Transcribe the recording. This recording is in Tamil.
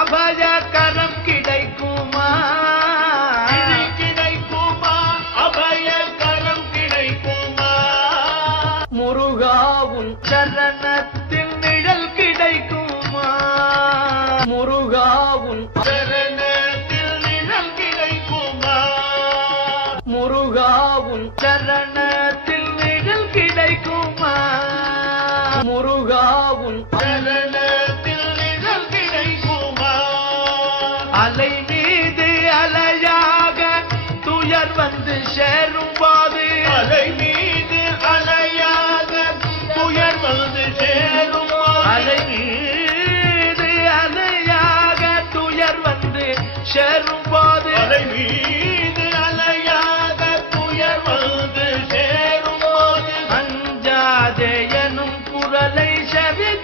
அபயகரம் கிடைக்குமா கிடைக்குமா அபயகரம் கிடைக்குமா முருகாவும் சரணத்தில் நிழல் கிடைக்குமா முருகாவும் சரணத்தில் நிழல் கிடைக்குமா முருகாவும் சரணத்தில் நிழல் கிடைக்குமா முருகாவும் சரண அலை மீது அலையாக துயர் வந்து சேரும் போது அலை மீது அலையாக துயர் வந்து சேரும் அலை மீது அலையாக துயர் வந்து சேரும் போது அலை மீது அலையாக துயர் வந்து சேரும் போது அஞ்சாதே எனும் குரலை செவி